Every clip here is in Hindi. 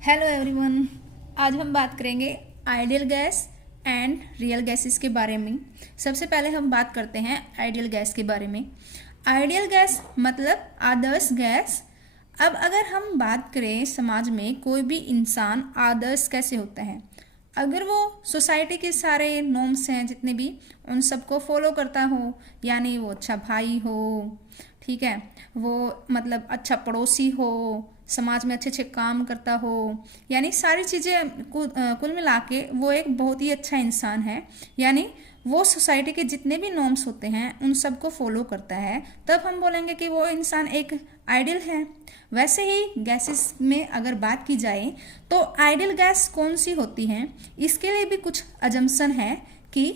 Hello everyone. आज हम बात करेंगे ideal gas and real gases के बारे में। सबसे पहले हम बात करते हैं आइडियल गैस के बारे में। आइडियल गैस मतलब आदर्श गैस। अब अगर हम बात करें समाज में कोई भी इंसान आदर्श कैसे होता है, अगर वो सोसाइटी के सारे नॉर्म्स हैं जितने भी उन सबको फॉलो करता हो, यानी वो अच्छा भाई हो, ठीक है, वो मतलब अच्छा पड़ोसी हो, समाज में अच्छे अच्छे काम करता हो, यानी सारी चीज़ें कुल मिला के वो एक बहुत ही अच्छा इंसान है। यानी वो सोसाइटी के जितने भी नॉर्म्स होते हैं उन सबको फॉलो करता है, तब हम बोलेंगे कि वो इंसान एक आइडियल है। वैसे ही गैसेस में अगर बात की जाए तो आइडियल गैस कौन सी होती हैं, इसके लिए भी कुछ अजम्पशन है कि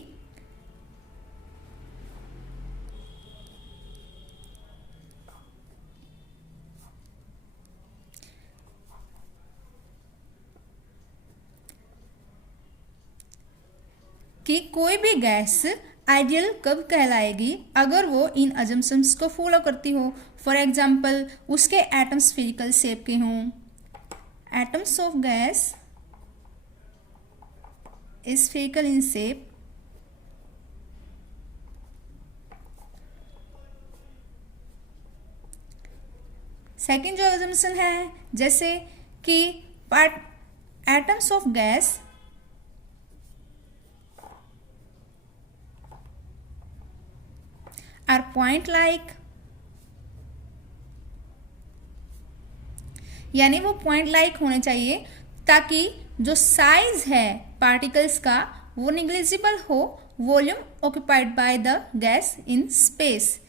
कोई भी गैस आइडियल कब कहलाएगी अगर वो इन अजम्पशंस को फॉलो करती हो। फॉर एग्जाम्पल उसके एटम्स स्फेरिकल शेप के हों, atoms of gas is spherical in shape, second जो अजम्पशन है जैसे कि part atoms of gas are point like, यानी वो पॉइंट लाइक होने चाहिए ताकि जो साइज है पार्टिकल्स का वो निग्लिजिबल हो, volume occupied by the gas in space,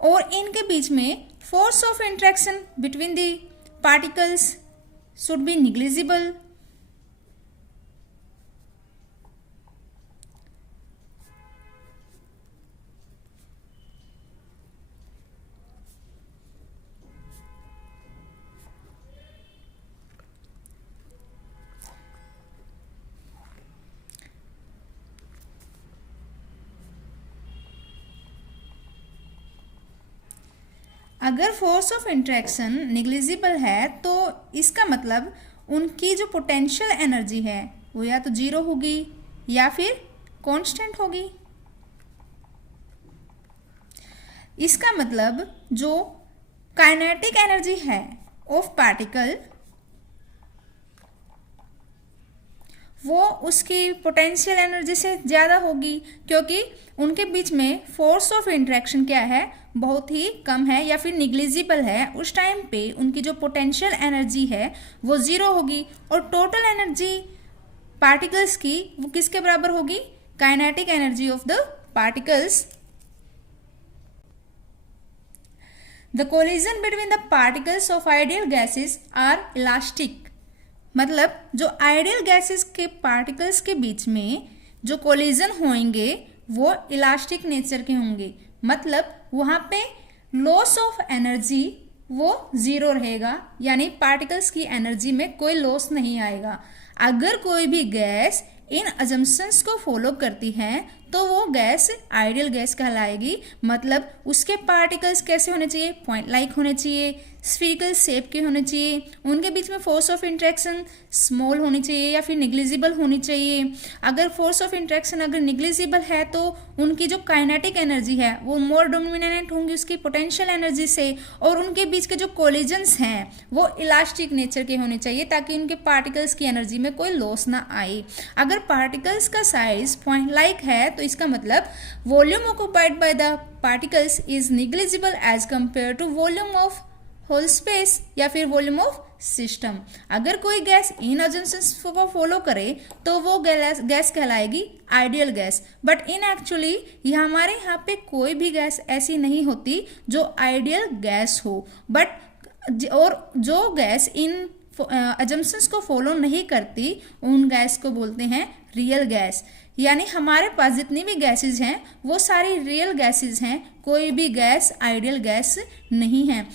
और इनके बीच में force of interaction between the particles should be negligible. अगर फोर्स ऑफ इंट्रैक्शन निग्लिजिबल है तो इसका मतलब उनकी जो पोटेंशियल एनर्जी है वो या तो जीरो होगी या फिर कांस्टेंट होगी। इसका मतलब जो काइनेटिक एनर्जी है ऑफ पार्टिकल वो उसकी पोटेंशियल एनर्जी से ज़्यादा होगी, क्योंकि उनके बीच में फोर्स ऑफ इंट्रैक्शन क्या है, बहुत ही कम है या फिर निग्लिजिबल है। उस टाइम पे उनकी जो पोटेंशियल एनर्जी है वो ज़ीरो होगी, और टोटल एनर्जी पार्टिकल्स की वो किसके बराबर होगी, kinetic energy of the particles. The collision between the particles of ideal gases are elastic, मतलब जो आइडियल गैसेस के पार्टिकल्स के बीच में जो कोलिजन होंगे वो इलास्टिक नेचर के होंगे, मतलब वहाँ पे लॉस ऑफ एनर्जी वो ज़ीरो रहेगा, यानी पार्टिकल्स की एनर्जी में कोई लॉस नहीं आएगा। अगर कोई भी गैस इन अजम्पशंस को फॉलो करती है तो वो गैस आइडियल गैस कहलाएगी। मतलब उसके पार्टिकल्स कैसे होने चाहिए, पॉइंट लाइक होने चाहिए, स्फीरिकल शेप के होने चाहिए, उनके बीच में फोर्स ऑफ इंट्रैक्शन स्मॉल होनी चाहिए या फिर निग्लिजिबल होनी चाहिए। अगर फोर्स ऑफ इंट्रैक्शन अगर निग्लिजिबल है तो उनकी जो काइनेटिक एनर्जी है वो मोर डोमिनेंट होंगी उसकी पोटेंशियल एनर्जी से, और उनके बीच के जो कोलिजन्स हैं वो इलास्टिक नेचर के होने चाहिए ताकि उनके पार्टिकल्स की एनर्जी में कोई लॉस ना आए। अगर पार्टिकल्स का साइज पॉइंट लाइक है तो इसका मतलब volume occupied by the particles is negligible as compare to volume of whole space या फिर वॉल्यूम ऑफ सिस्टम। अगर कोई गैस इन अजम्पशंस को फॉलो करे तो वो गैस कहलाएगी ideal gas. But in actually हमारे यहाँ पे कोई भी गैस ऐसी नहीं होती जो आइडियल गैस हो, बट और जो गैस इन अजम्पशंस को फॉलो नहीं करती उन गैस को बोलते हैं रियल गैस। यानी हमारे पास जितनी भी गैसेज हैं वो सारी रियल गैसेज हैं, कोई भी गैस आइडियल गैस नहीं है।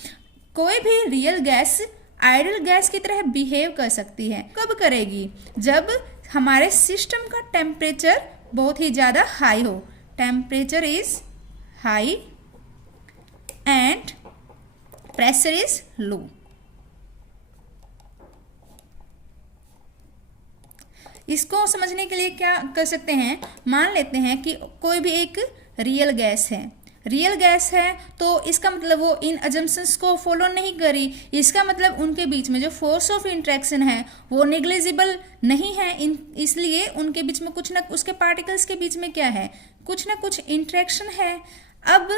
कोई भी रियल गैस आइडियल गैस की तरह बिहेव कर सकती है, कब करेगी, जब हमारे सिस्टम का टेम्परेचर बहुत ही ज़्यादा हाई हो, temperature is high and pressure is low. इसको समझने के लिए क्या कर सकते हैं, मान लेते हैं कि कोई भी एक रियल गैस है, रियल गैस है तो इसका मतलब वो इन अजम्पशंस को फॉलो नहीं करी, इसका मतलब उनके बीच में जो फोर्स ऑफ इंट्रैक्शन है वो नेग्लिजिबल नहीं है, इसलिए उनके बीच में कुछ ना, उसके पार्टिकल्स के बीच में क्या है, कुछ ना कुछ इंट्रैक्शन है। अब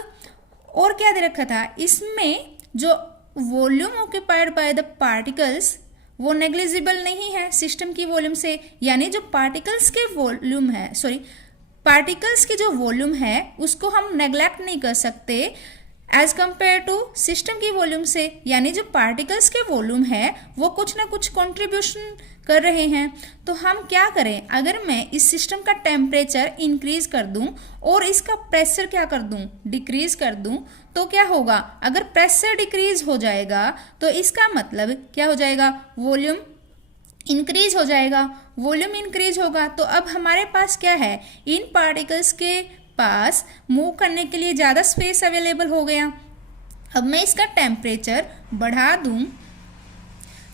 और क्या दे रखा था, इसमें जो volume occupied by the particles वो नेग्लिजिबल नहीं है सिस्टम की वॉल्यूम से, यानी जो पार्टिकल्स के वॉल्यूम है, पार्टिकल्स की जो वॉल्यूम है उसको हम नेग्लेक्ट नहीं कर सकते एज कंपेयर टू सिस्टम की वॉल्यूम से, यानी जो पार्टिकल्स के वॉल्यूम है वो कुछ ना कुछ कंट्रीब्यूशन कर रहे हैं। तो हम क्या करें, अगर मैं इस सिस्टम का टेम्परेचर इंक्रीज कर दूं और इसका प्रेशर क्या कर दूं, डिक्रीज कर दूं, तो क्या होगा, अगर प्रेशर डिक्रीज हो जाएगा तो इसका मतलब क्या हो जाएगा, वॉल्यूम इंक्रीज हो जाएगा। वॉल्यूम इंक्रीज होगा तो अब हमारे पास क्या है, इन पार्टिकल्स के पास मूव करने के लिए ज़्यादा स्पेस अवेलेबल हो गया। अब मैं इसका टेम्परेचर बढ़ा दूं,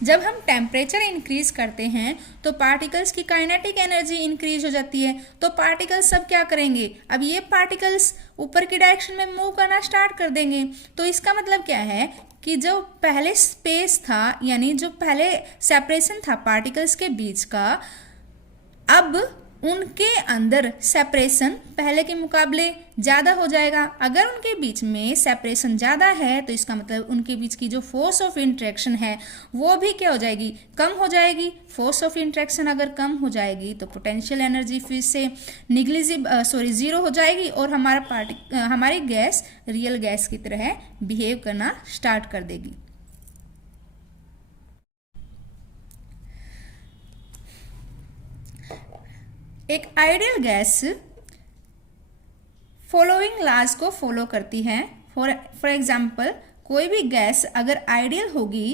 जब हम टेम्परेचर इंक्रीज करते हैं तो पार्टिकल्स की काइनेटिक एनर्जी इंक्रीज हो जाती है, तो पार्टिकल्स सब क्या करेंगे, अब ये पार्टिकल्स ऊपर की डायरेक्शन में मूव करना स्टार्ट कर देंगे। तो इसका मतलब क्या है कि जो पहले स्पेस था, यानी जो पहले सेपरेशन था पार्टिकल्स के बीच का, अब उनके अंदर सेपरेशन पहले के मुकाबले ज़्यादा हो जाएगा। अगर उनके बीच में सेपरेशन ज़्यादा है तो इसका मतलब उनके बीच की जो फोर्स ऑफ इंट्रैक्शन है वो भी क्या हो जाएगी, कम हो जाएगी। फोर्स ऑफ इंट्रैक्शन अगर कम हो जाएगी तो पोटेंशियल एनर्जी फिर से ज़ीरो हो जाएगी और हमारी गैस रियल गैस की तरह बिहेव करना स्टार्ट कर देगी। एक आइडियल गैस फॉलोइंग लॉज को फॉलो करती है। फॉर एग्जाम्पल, कोई भी गैस अगर आइडियल होगी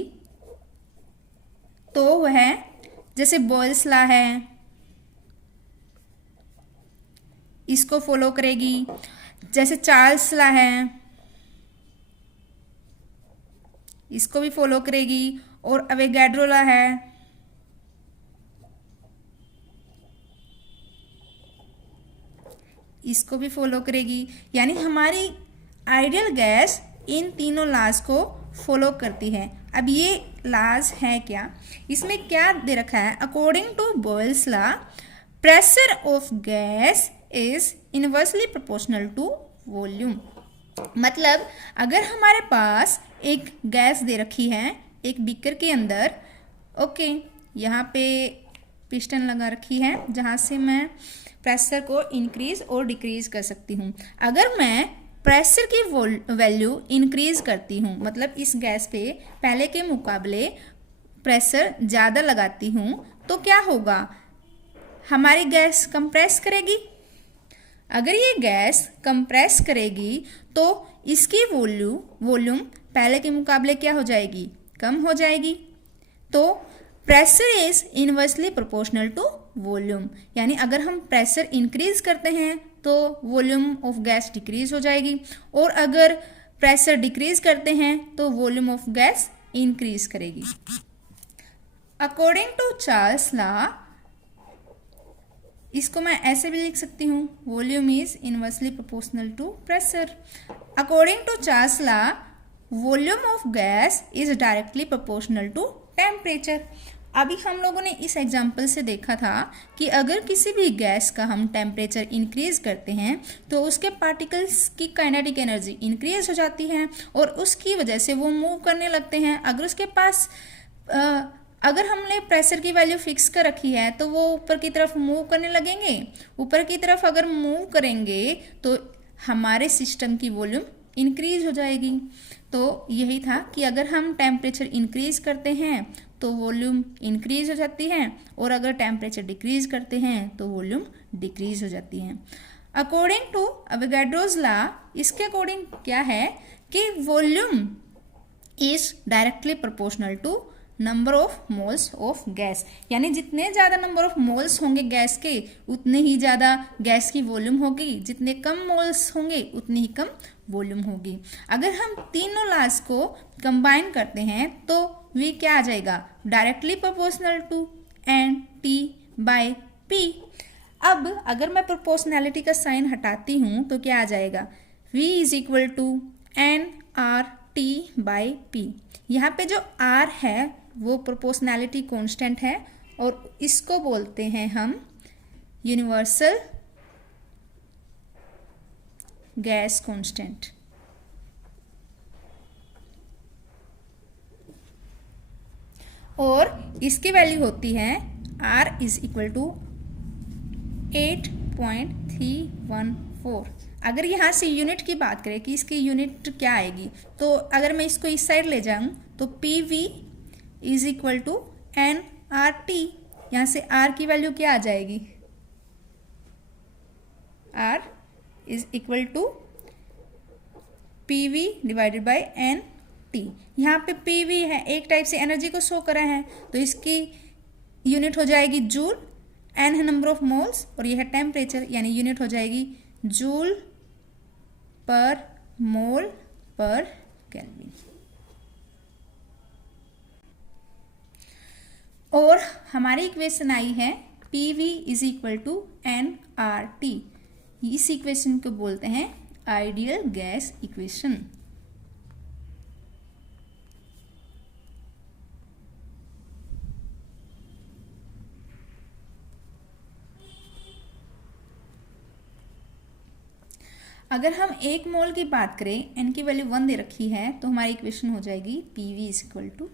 तो वह जैसे बॉयल्स लॉ है इसको फॉलो करेगी, जैसे चार्ल्स लॉ है इसको भी फॉलो करेगी, और अवोगाड्रो लॉ है इसको भी फॉलो करेगी। यानी हमारी आइडियल गैस इन तीनों लॉज को फॉलो करती है। अब ये लॉज है क्या, इसमें क्या दे रखा है, according to Boyle's law pressure of gas is inversely proportional to volume. मतलब अगर हमारे पास एक गैस दे रखी है एक बीकर के अंदर, ओके, यहाँ पे पिस्टन लगा रखी है जहाँ से मैं प्रेशर को इंक्रीज और डिक्रीज कर सकती हूँ। अगर मैं प्रेशर की वैल्यू इंक्रीज करती हूँ, मतलब इस गैस पे पहले के मुकाबले प्रेशर ज़्यादा लगाती हूँ, तो क्या होगा, हमारी गैस कंप्रेस करेगी। अगर ये गैस कंप्रेस करेगी तो इसकी वॉल्यूम पहले के मुकाबले क्या हो जाएगी, कम हो जाएगी। तो pressure is inversely proportional to volume, यानी अगर हम प्रेशर इंक्रीज करते हैं तो वॉल्यूम ऑफ गैस डिक्रीज हो जाएगी, और अगर प्रेशर डिक्रीज करते हैं तो वॉल्यूम ऑफ गैस इंक्रीज करेगी। अकॉर्डिंग टू चार्ल्स लॉ, इसको मैं ऐसे भी लिख सकती हूँ, volume is inversely proportional to pressure. According to Charles law volume of gas is directly proportional to temperature. अभी हम लोगों ने इस एग्जाम्पल से देखा था कि अगर किसी भी गैस का हम टेम्परेचर इंक्रीज करते हैं तो उसके पार्टिकल्स की काइनेटिक एनर्जी इंक्रीज हो जाती है और उसकी वजह से वो मूव करने लगते हैं। अगर उसके पास अगर हमने प्रेशर की वैल्यू फिक्स कर रखी है तो वो ऊपर की तरफ मूव करने लगेंगे। ऊपर की तरफ अगर मूव करेंगे तो हमारे सिस्टम की वॉल्यूम इंक्रीज हो जाएगी। तो यही था कि अगर हम टेम्परेचर इंक्रीज करते हैं तो वॉल्यूम इंक्रीज हो जाती है, और अगर टेम्परेचर डिक्रीज करते हैं तो वॉल्यूम डिक्रीज हो जाती है। अकॉर्डिंग टू अवोगाड्रोस लॉ, इसके अकॉर्डिंग क्या है कि volume is directly proportional to number of moles of gas, यानी जितने ज़्यादा नंबर ऑफ मोल्स होंगे गैस के उतने ही ज़्यादा गैस की वॉल्यूम होगी, जितने कम मोल्स होंगे उतनी ही कम वॉल्यूम होगी। अगर हम तीनों लॉज को कंबाइन करते हैं तो वी क्या आ जाएगा, directly proportional to N T by P। अब अगर मैं प्रोपोर्शनैलिटी का साइन हटाती हूँ तो क्या आ जाएगा, V is equal to NRT by P। यहाँ पे जो R है वो प्रोपोर्शनैलिटी कांस्टेंट है और इसको बोलते हैं हम यूनिवर्सल गैस कांस्टेंट। और इसकी वैल्यू होती है R इज इक्वल टू 8.314। अगर यहाँ से यूनिट की बात करें कि इसकी यूनिट क्या आएगी, तो अगर मैं इसको इस साइड ले जाऊँ तो PV is equal to NRT। यहाँ से R की वैल्यू क्या आ जाएगी, R is equal to PV divided by NT। यहाँ पे PV है, एक टाइप से एनर्जी को शो करा है, तो इसकी यूनिट हो जाएगी जूल, N है नंबर ऑफ मोल्स और यह है टेम्परेचर, यानी यूनिट हो जाएगी जूल पर मोल पर केल्विन। और हमारी इक्वेशन आई है PV is equal to NRT। इस इक्वेशन को बोलते हैं आइडियल गैस इक्वेशन। अगर हम 1 मोल की बात करें, n की वैल्यू 1 दे रखी है, तो हमारी इक्वेशन हो जाएगी PV is equal to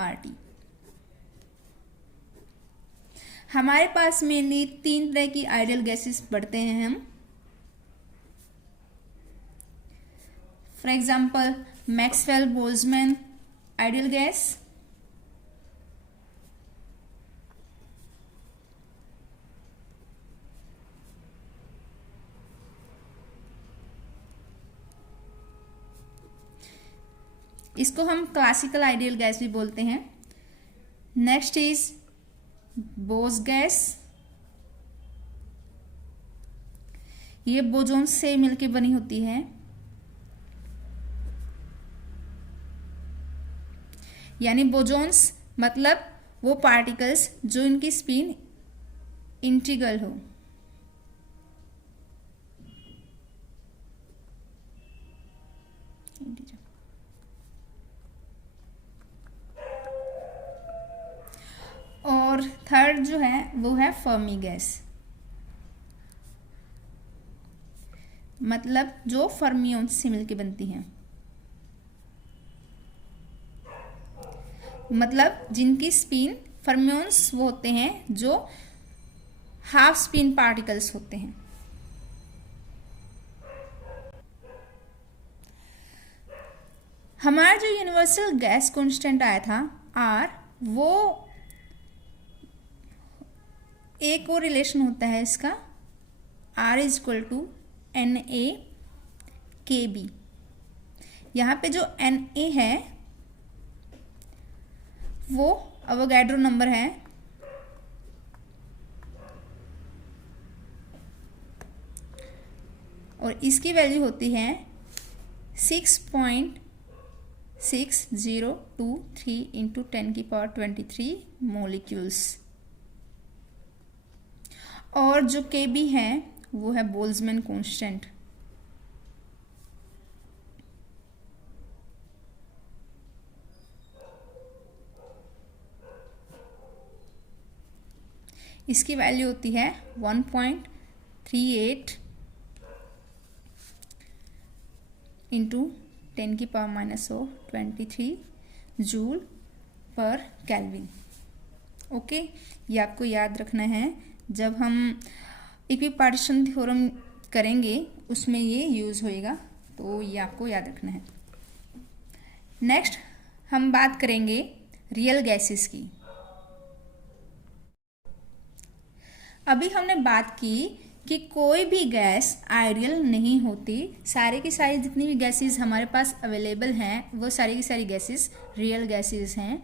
RT। हमारे पास मेनली 3 तरह की आइडियल गैसेस पढ़ते हैं हम। For example Maxwell Boltzmann ideal gas, इसको हम क्लासिकल आइडियल गैस भी बोलते हैं। नेक्स्ट इज बोस गैस, ये बोजोन से मिलकर बनी होती है। यानी बोजोन्स मतलब वो पार्टिकल्स जो इनकी स्पिन इंटीग्रल हो। और थर्ड जो है वो है फर्मी गैस, मतलब जो फर्मियोन्स से मिलकर बनती हैं, मतलब जिनकी स्पिन फर्मियोन्स वो होते हैं जो हाफ स्पिन पार्टिकल्स होते हैं। हमारा जो यूनिवर्सल गैस कांस्टेंट आया था R, वो एक और रिलेशन होता है इसका, R is equal to NaKB। यहाँ पे जो Na है वो अवोगाड्रो नंबर है, और इसकी वैल्यू होती है 6.6023 इंटू 10⁻23 मोलिक्यूल्स। और जो Kb है वो है बोल्ट्जमैन कांस्टेंट। इसकी वैल्यू होती है 1.38 इंटू 10⁻23 जूल पर केल्विन। ओके, ये आपको याद रखना है, जब हम इक्विपार्टीशन थ्योरम करेंगे उसमें ये यूज होएगा, तो ये आपको याद रखना है। नेक्स्ट हम बात करेंगे रियल गैसेस की। अभी हमने बात की कि कोई भी गैस आइडियल नहीं होती, सारे की सारी जितनी भी गैसेस हमारे पास अवेलेबल हैं वो सारी की सारी गैसेस रियल गैसेस हैं।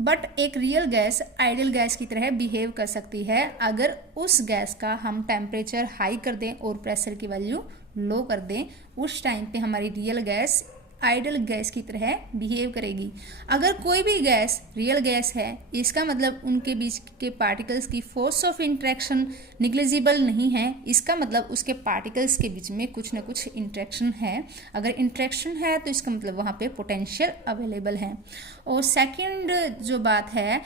बट एक रियल गैस आइडियल गैस की तरह बिहेव कर सकती है अगर उस गैस का हम टेम्परेचर हाई कर दें और प्रेशर की वैल्यू लो कर दें। उस टाइम पे हमारी रियल गैस आइडियल गैस की तरह बिहेव करेगी। अगर कोई भी गैस रियल गैस है, इसका मतलब उनके बीच के पार्टिकल्स की फोर्स ऑफ इंटरेक्शन निग्लिजिबल नहीं है, इसका मतलब उसके पार्टिकल्स के बीच में कुछ ना कुछ इंटरेक्शन है। अगर इंटरेक्शन है तो इसका मतलब वहाँ पे पोटेंशियल अवेलेबल है। और सेकंड जो बात है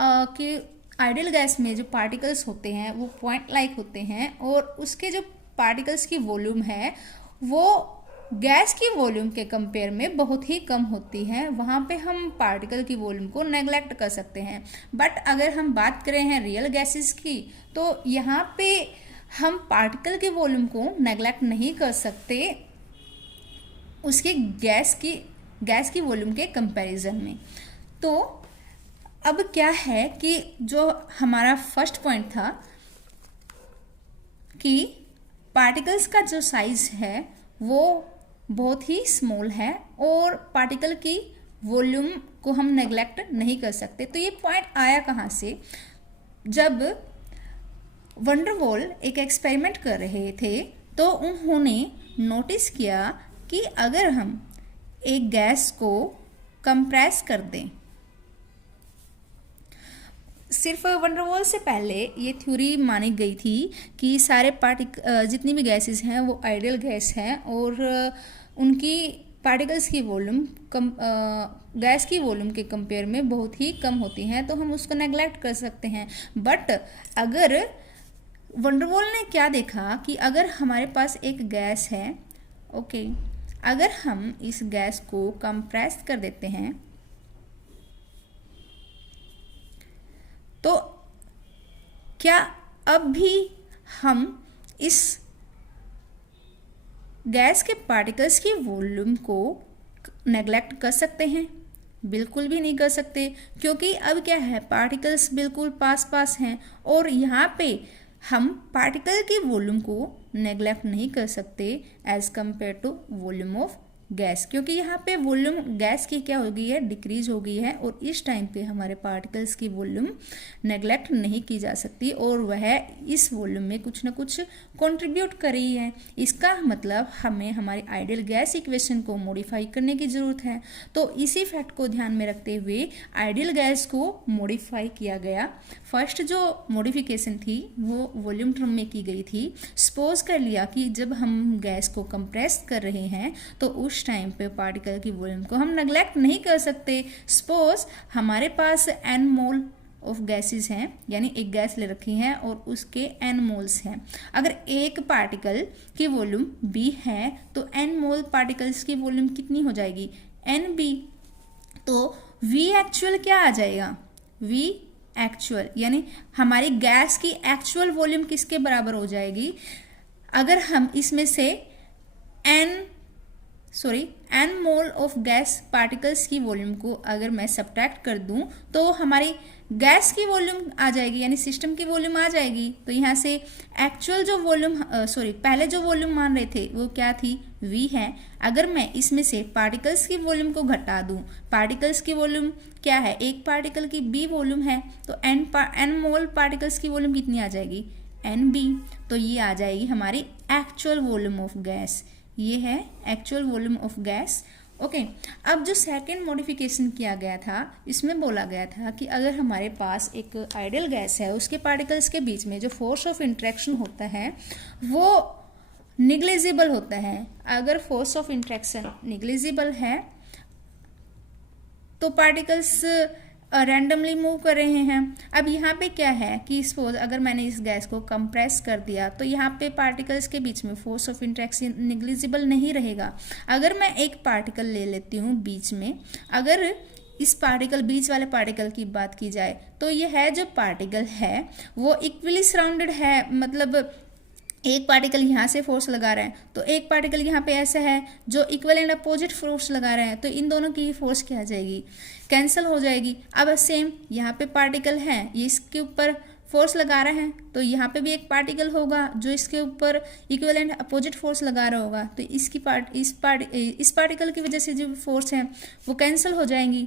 कि आइडियल गैस में जो पार्टिकल्स होते हैं वो पॉइंट लाइक होते हैं, और उसके जो पार्टिकल्स की वॉल्यूम है वो गैस की वॉल्यूम के कंपेयर में बहुत ही कम होती है। वहाँ पे हम पार्टिकल की वॉल्यूम को नेग्लेक्ट कर सकते हैं। बट अगर हम बात करें हैं रियल गैसेस की, तो यहाँ पे हम पार्टिकल की वॉल्यूम को नेग्लेक्ट नहीं कर सकते उसके गैस की वॉल्यूम के कंपैरिजन में। तो अब क्या है कि जो हमारा फर्स्ट पॉइंट था कि पार्टिकल्स का जो साइज है वो बहुत ही स्मॉल है और पार्टिकल की वॉल्यूम को हम नेग्लेक्ट नहीं कर सकते। तो ये पॉइंट आया कहाँ से? जब वंडरवॉल एक एक्सपेरिमेंट कर रहे थे तो उन्होंने नोटिस किया कि अगर हम एक गैस को कंप्रेस कर दें, सिर्फ वंडरवॉल से पहले ये थ्योरी मानी गई थी कि सारे जितनी भी गैसेस हैं वो आइडियल गैस हैं और उनकी पार्टिकल्स की वॉल्यूम गैस की वॉल्यूम के कंपेयर में बहुत ही कम होती हैं, तो हम उसको नेग्लेक्ट कर सकते हैं। बट अगर वंडरवॉल ने क्या देखा कि अगर हमारे पास एक गैस है, ओके, अगर हम इस गैस को कंप्रेस कर देते हैं तो क्या अब भी हम इस गैस के पार्टिकल्स की वॉल्यूम को नेग्लेक्ट कर सकते हैं? बिल्कुल भी नहीं कर सकते, क्योंकि अब क्या है, पार्टिकल्स बिल्कुल पास पास हैं और यहाँ पे हम पार्टिकल की वॉल्यूम को नेग्लेक्ट नहीं कर सकते as compare to volume of gas, क्योंकि यहाँ पे वॉल्यूम गैस की क्या हो गई है, डिक्रीज हो गई है, और इस टाइम पे हमारे पार्टिकल्स की वॉल्यूम नेग्लेक्ट नहीं की जा सकती और वह इस वॉल्यूम में कुछ ना कुछ कंट्रीब्यूट कर रही है। इसका मतलब हमें हमारी आइडियल गैस इक्वेशन को मॉडिफाई करने की ज़रूरत है। तो इसी फैक्ट को ध्यान में रखते हुए आइडियल गैस को मॉडिफाई किया गया। फर्स्ट जो मॉडिफिकेशन थी वो वॉल्यूम टर्म में की गई थी। सपोज कर लिया कि जब हम गैस को कंप्रेस कर रहे हैं तो उस टाइम पे पार्टिकल की वॉल्यूम को हम नेग्लेक्ट नहीं कर सकते। सपोज हमारे पास n मोल ऑफ गैसेस हैं, यानी एक गैस ले रखी है और उसके n मोल्स हैं। अगर एक पार्टिकल की वॉल्यूम b है तो n मोल पार्टिकल्स की वॉल्यूम कितनी हो जाएगी, nb। तो v एक्चुअल क्या आ जाएगा, v एक्चुअल यानी हमारी गैस की एक्चुअल वॉल्यूम किसके बराबर हो जाएगी? अगर हम इसमें से n mole of gas particles की वॉल्यूम को अगर मैं सब्ट्रैक्ट कर दूं तो हमारी गैस की वॉल्यूम आ जाएगी, यानी सिस्टम की वॉल्यूम आ जाएगी। तो यहाँ से एक्चुअल जो वॉल्यूम पहले जो वॉल्यूम मान रहे थे वो क्या थी, v है। अगर मैं इसमें से पार्टिकल्स की वॉल्यूम को घटा दूं, पार्टिकल्स की वॉल्यूम क्या है, एक पार्टिकल की b वॉल्यूम है, तो n मोल पार्टिकल्स की वॉल्यूम कितनी आ जाएगी, nb। तो ये आ जाएगी हमारी एक्चुअल वॉल्यूम ऑफ गैस, ये है actual volume of gas. Okay, अब जो सेकंड मॉडिफिकेशन किया गया था इसमें बोला गया था कि अगर हमारे पास एक आइडियल गैस है, उसके पार्टिकल्स के बीच में जो फोर्स ऑफ इंटरेक्शन होता है वो निग्लिजिबल होता है। अगर फोर्स ऑफ इंटरेक्शन निग्लिजिबल है तो पार्टिकल्स रैंडमली मूव कर रहे हैं। अब यहाँ पे क्या है कि सपोज अगर मैंने इस गैस को कंप्रेस कर दिया तो यहाँ पे पार्टिकल्स के बीच में फोर्स ऑफ इंटरेक्शन निग्लिजिबल नहीं रहेगा। अगर मैं एक पार्टिकल ले लेती हूँ बीच में, अगर इस पार्टिकल बीच वाले पार्टिकल की बात की जाए तो यह है जो पार्टिकल है वो इक्वली सराउंडेड है, मतलब एक पार्टिकल यहाँ से फोर्स लगा रहा है तो एक पार्टिकल यहाँ पे ऐसा है जो इक्वल एंड अपोजिट फोर्स लगा रहे हैं, तो इन दोनों की फोर्स क्या आ जाएगी, कैंसिल हो जाएगी। अब सेम यहाँ पे पार्टिकल है, ये इसके ऊपर फोर्स लगा रहे हैं तो यहाँ पे भी एक पार्टिकल होगा जो इसके ऊपर इक्वल एंड अपोजिट फोर्स लगा रहा होगा, तो इस पार्टिकल की वजह से जो फोर्स है वो कैंसिल हो जाएंगी।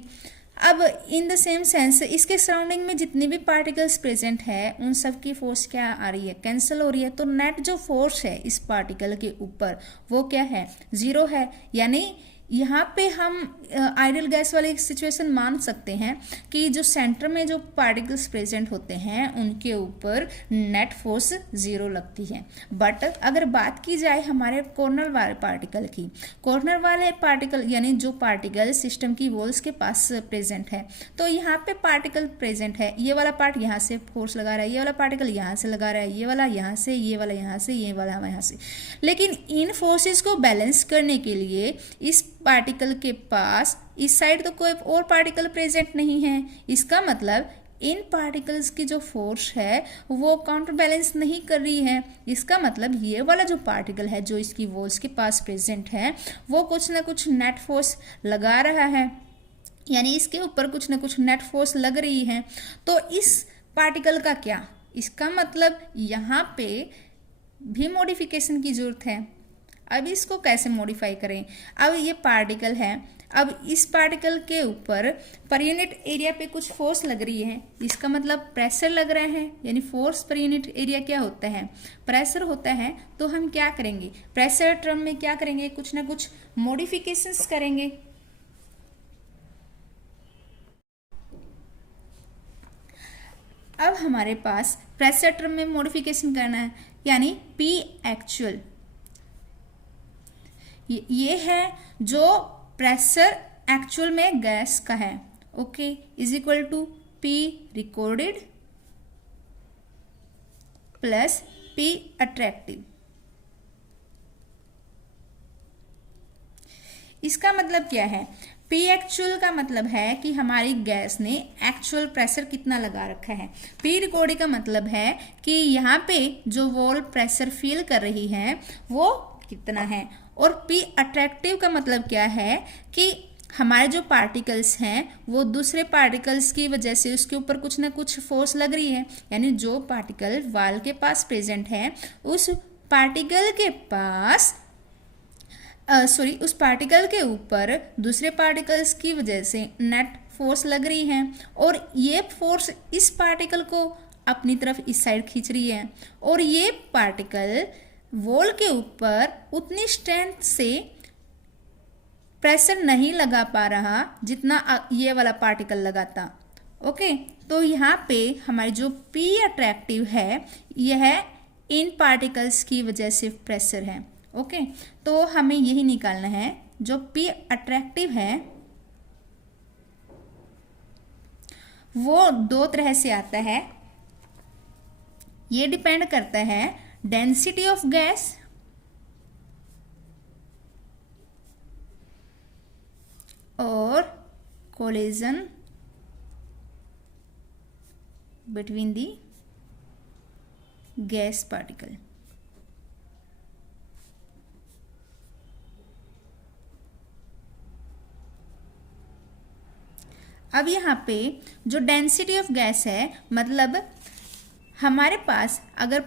अब इन द सेम सेंस इसके सराउंडिंग में जितनी भी पार्टिकल्स प्रेजेंट है उन सब की फोर्स क्या आ रही है, कैंसिल हो रही है। तो नेट जो फोर्स है इस पार्टिकल के ऊपर वो क्या है, जीरो है, यानी यहाँ पे हम आइडियल गैस वाली सिचुएशन मान सकते हैं कि जो सेंटर में जो पार्टिकल्स प्रेजेंट होते हैं उनके ऊपर नेट फोर्स जीरो लगती है। बट अगर बात की जाए हमारे कॉर्नर वाले पार्टिकल की, कॉर्नर वाले पार्टिकल यानी जो पार्टिकल सिस्टम की वॉल्स के पास प्रेजेंट है, तो यहाँ पे पार्टिकल प्रेजेंट है, ये वाला पार्ट यहाँ से फोर्स लगा रहा है, ये वाला पार्टिकल यहाँ से लगा रहा है, ये वाला यहाँ से, ये वाला यहाँ से, ये वाला यहाँ से। लेकिन इन फोर्सेस को बैलेंस करने के लिए इस पार्टिकल के पास इस साइड तो कोई और पार्टिकल प्रेजेंट नहीं है। इसका मतलब इन पार्टिकल्स की जो फोर्स है वो काउंटर बैलेंस नहीं कर रही है। इसका मतलब ये वाला जो पार्टिकल है जो इसकी वॉल्स के पास प्रेजेंट है वो कुछ ना कुछ नेट फोर्स लगा रहा है, यानी इसके ऊपर कुछ ना कुछ नेट फोर्स लग रही है। तो इस पार्टिकल का क्या, इसका मतलब यहाँ पे भी मॉडिफिकेशन की जरूरत है। अब इसको कैसे मॉडिफाई करें? अब ये पार्टिकल है, अब इस पार्टिकल के ऊपर पर यूनिट एरिया पे कुछ फोर्स लग रही है, इसका मतलब प्रेशर लग रहा है, यानी फोर्स पर यूनिट एरिया क्या होता है? प्रेशर होता है। तो हम क्या करेंगे? प्रेशर टर्म में क्या करेंगे? कुछ ना कुछ मॉडिफिकेशंस करेंगे। अब हमारे पास प्रेशर टर्म में मॉडिफिकेशन करना है, यानी P एक्चुअल ये है जो प्रेशर एक्चुअल में गैस का है, okay, is equal to P recorded plus P attractive. इसका मतलब क्या है? P एक्चुअल का मतलब है कि हमारी गैस ने एक्चुअल प्रेशर कितना लगा रखा है। P रिकॉर्डेड का मतलब है कि यहाँ पे जो वॉल प्रेशर फील कर रही है वो कितना है। और P अट्रैक्टिव का मतलब क्या है कि हमारे जो पार्टिकल्स हैं वो दूसरे पार्टिकल्स की वजह से उसके ऊपर कुछ ना कुछ फोर्स लग रही है, यानी जो पार्टिकल वॉल के पास प्रेजेंट है उस पार्टिकल के पास उस पार्टिकल के ऊपर दूसरे पार्टिकल्स की वजह से नेट फोर्स लग रही है, और ये फोर्स इस पार्टिकल को अपनी तरफ इस साइड खींच रही है, और ये पार्टिकल वॉल के ऊपर उतनी स्ट्रेंथ से प्रेशर नहीं लगा पा रहा जितना ये वाला पार्टिकल लगाता। ओके, तो यहाँ पे हमारी जो P अट्रैक्टिव है यह इन पार्टिकल्स की वजह से प्रेशर है। ओके, तो हमें यही निकालना है। जो P अट्रैक्टिव है वो दो तरह से आता है। ये डिपेंड करता है डेंसिटी ऑफ गैस और collision between the gas particle. अब यहाँ पे जो डेंसिटी ऑफ गैस है, मतलब हमारे पास अगर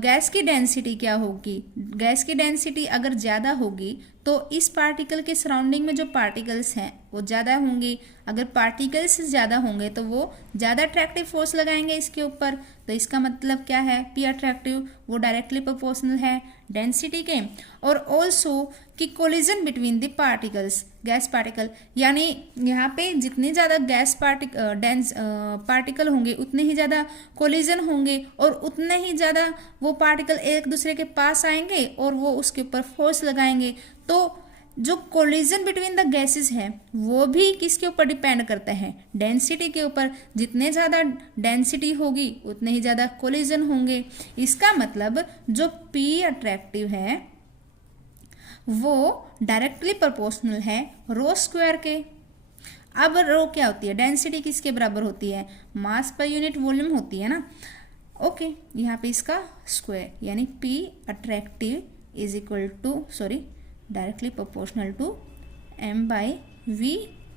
गैस की डेंसिटी क्या होगी, गैस की डेंसिटी अगर ज़्यादा होगी तो इस पार्टिकल के सराउंडिंग में जो पार्टिकल्स हैं वो ज़्यादा होंगे। अगर पार्टिकल्स ज़्यादा होंगे तो वो ज़्यादा अट्रैक्टिव फोर्स लगाएंगे इसके ऊपर। तो इसका मतलब क्या है? P अट्रैक्टिव वो डायरेक्टली प्रोपोर्शनल है डेंसिटी के। और ऑल्सो कि collision between the particles, gas particle, यानी यहाँ पे जितने ज़्यादा गैस पार्टिकल होंगे उतने ही ज़्यादा कोलिजन होंगे, और उतने ही ज़्यादा वो पार्टिकल एक दूसरे के पास आएंगे और वो उसके ऊपर फोर्स लगाएंगे। तो जो कोलिजन बिटवीन द गैसेस है वो भी किसके ऊपर डिपेंड करता है? डेंसिटी के ऊपर। जितने ज़्यादा डेंसिटी होगी उतने ही ज़्यादा कोलिजन होंगे। इसका मतलब जो P अट्रैक्टिव है वो डायरेक्टली प्रोपोर्शनल है रो स्क्वायर के। अब रो क्या होती है? डेंसिटी किसके बराबर होती है? मास पर यूनिट वॉल्यूम होती है ना। ओके, यहाँ पे इसका स्क्वायर, यानी P attractive is equal to directly proportional to m/v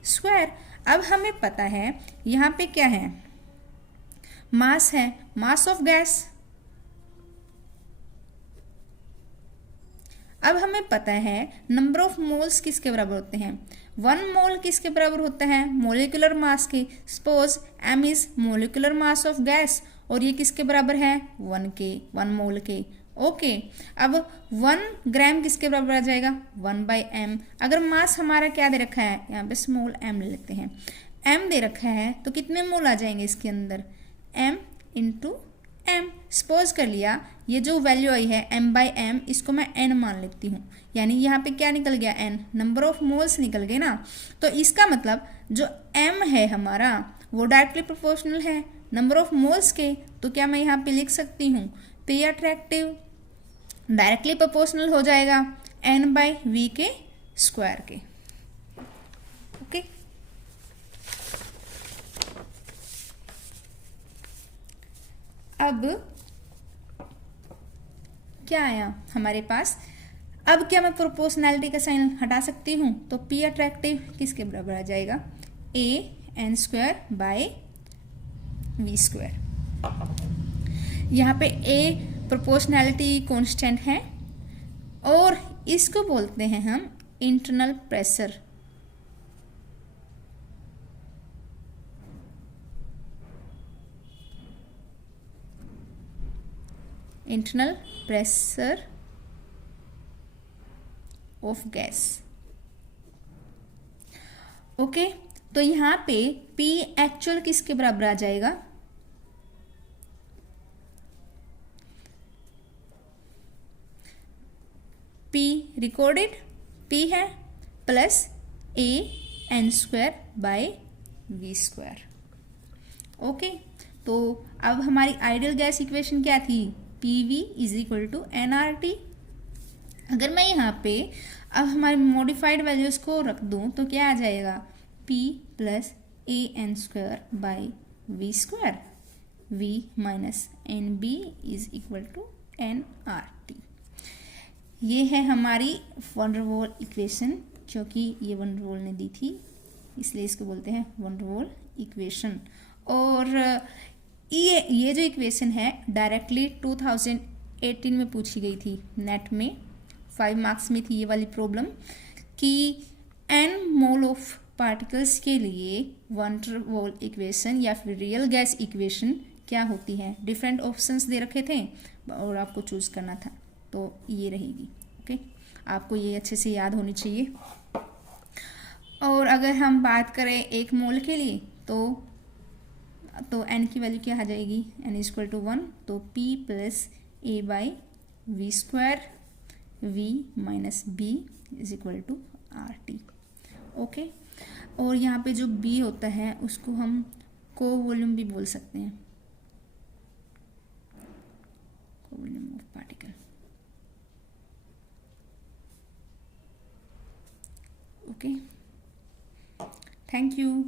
square. अब हमें पता है यहाँ पे क्या है? मास है, मास ऑफ गैस। अब हमें पता है नंबर ऑफ मोल्स किसके बराबर होते हैं? 1 मोल किसके बराबर होता है? मोलिकुलर मास के। Suppose m is molecular mass of gas, और ये किसके बराबर है? 1 मोल के। ओके। अब 1 ग्राम किसके बराबर आ जाएगा? 1/m। अगर मास हमारा क्या दे रखा है, यहाँ पे स्मॉल m ले लेते हैं, m दे रखा है तो कितने मोल आ जाएंगे इसके अंदर? m into m। सपोज कर लिया ये जो वैल्यू आई है m/m, इसको मैं n मान लेती हूँ, यानी यहाँ पे क्या निकल गया? n, नंबर ऑफ मोल्स निकल गए ना। तो इसका मतलब जो m है हमारा वो डायरेक्टली प्रोपोर्शनल है नंबर ऑफ मोल्स के। तो क्या मैं यहाँ पे लिख सकती हूँ पी अट्रैक्टिव डायरेक्टली प्रोपोर्शनल हो जाएगा n/v के स्क्वायर के। ओके। अब क्या आया हमारे पास? अब क्या मैं प्रोपोर्शनैलिटी का साइन हटा सकती हूँ? तो पी अट्रैक्टिव किसके बराबर आ जाएगा? a(n²/v²। यहाँ पे a प्रोपोर्शनैलिटी कांस्टेंट है और इसको बोलते हैं हम internal pressure. Internal pressure of gas. Okay. तो यहाँ पे P एक्चुअल किसके बराबर आ जाएगा? P रिकॉर्डेड P है प्लस a(n²/v²। ओके। तो अब हमारी आइडियल गैस इक्वेशन क्या थी? PV = nRT। अगर मैं यहाँ पे अब हमारी मॉडिफाइड वैल्यूज को रख दूँ तो क्या आ जाएगा? P + a(n²/v², v - nb = nRT। ये है हमारी वंडर वॉल इक्वेशन, क्योंकि ये वंडर वॉल ने दी थी इसलिए इसको बोलते हैं वंडर वॉल इक्वेशन। और ये जो इक्वेशन है डायरेक्टली 2018 में पूछी गई थी नेट में, 5 मार्क्स में थी ये वाली प्रॉब्लम कि n मोल ऑफ पार्टिकल्स के लिए वंडर वॉल इक्वेशन या फिर रियल गैस इक्वेशन क्या होती है। डिफरेंट ऑप्शंस दे रखे थे और आपको चूज करना था, तो ये रहेगी। ओके, आपको ये अच्छे से याद होनी चाहिए। और अगर हम बात करें 1 मोल के लिए तो n की वैल्यू क्या आ जाएगी? n = 1, तो P + a/v², v - b = RT। Okay. और यहाँ पे जो B होता है उसको हम को वॉल्यूम भी बोल सकते हैं, को volume of particle. Okay, thank you.